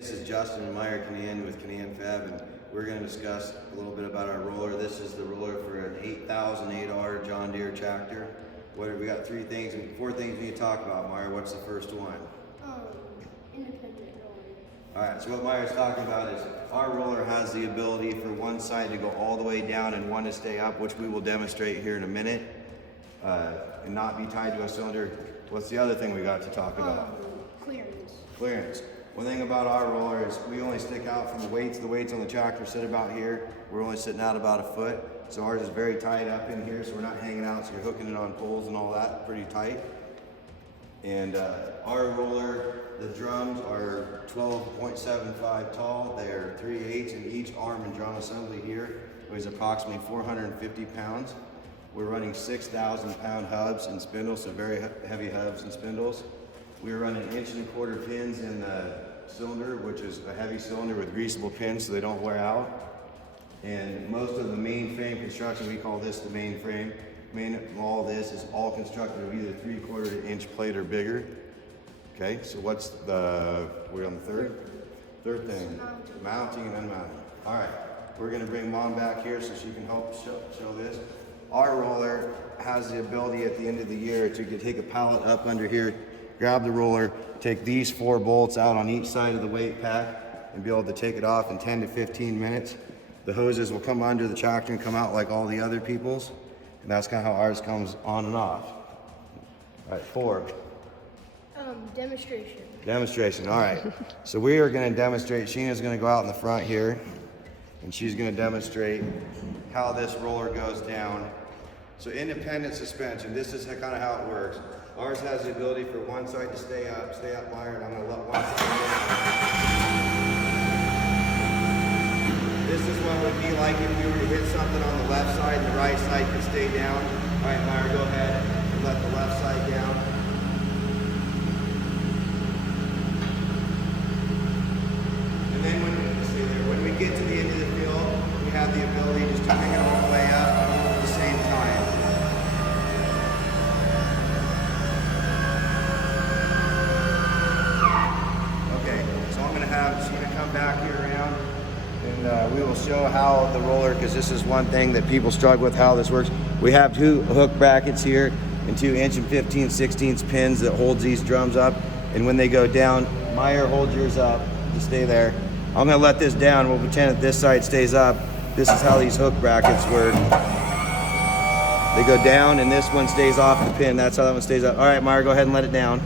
This is Justin Meyer Kinnan with KinnanFAB, and we're going to discuss a little bit about our roller. This is the roller for an 8,008R John Deere tractor. We got four things we need to talk about, Meyer. What's the first one? Independent roller. All right, so what Meyer's talking about is our roller has the ability for one side to go all the way down and one to stay up, which we will demonstrate here in a minute, and not be tied to a cylinder. What's the other thing we got to talk about? Clearance. One thing about our roller is we only stick out from the weights. The weights on the tractor sit about here. We're only sitting out about a foot. So ours is very tight up in here, so we're not hanging out, so you're hooking it on poles and all that, pretty tight. And our roller, the drums are 12.75 tall. They're 3/8, and each arm and drum assembly here weighs approximately 450 pounds. We're running 6,000 pound hubs and spindles, so very heavy hubs and spindles. We're running 1.25" pins in the cylinder, which is a heavy cylinder with greasable pins so they don't wear out. And most of the main frame construction, we call this the main frame. All this is all constructed of either 3/4 inch plate or bigger. Okay, so we're on the third thing. Mounting and unmounting. All right, we're gonna bring Mom back here so she can help show this. Our roller has the ability at the end of the year to take a pallet up under here, grab the roller, take these 4 bolts out on each side of the weight pack, and be able to take it off in 10 to 15 minutes. The hoses will come under the tractor and come out like all the other people's, and that's kind of how ours comes on and off. All right, 4. Demonstration, all right. So we are gonna demonstrate, Sheena's gonna go out in the front here, and she's gonna demonstrate how this roller goes down. So independent suspension, this is kind of how it works. Ours has the ability for one side to stay up, Meyer, and I'm gonna let one side down. This is what it would be like if we were to hit something on the left side and the right side could stay down. All right, Meyer, go ahead and let the left side down. And then when we get to the end of the field, we have the ability just to hang it all the way up at the same time. She's going to come back here around, and we will show how the roller, because this is one thing that people struggle with, how this works. We have 2 hook brackets here and 2 1 15/16 pins that holds these drums up, and when they go down, Meyer, hold yours up, just stay there. I'm going to let this down. We'll pretend that this side stays up. This is how these hook brackets work. They go down, and this one stays off the pin. That's how that one stays up. All right, Meyer, go ahead and let it down.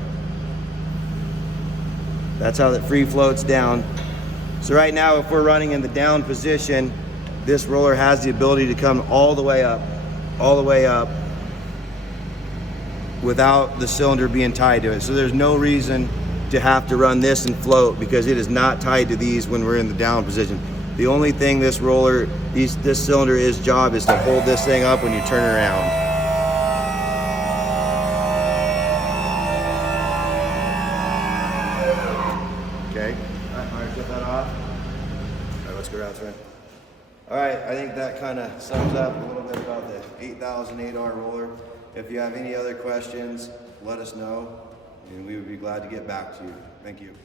That's how that free floats down. So right now, if we're running in the down position, this roller has the ability to come all the way up, without the cylinder being tied to it. So there's no reason to have to run this and float, because it is not tied to these when we're in the down position. The only thing this cylinder's job is to hold this thing up when you turn around. Okay, all right, Meyer, put that off. All right, let's go around. All right, I think that kind of sums up a little bit about the 8,008R roller. If you have any other questions, let us know, and we would be glad to get back to you. Thank you.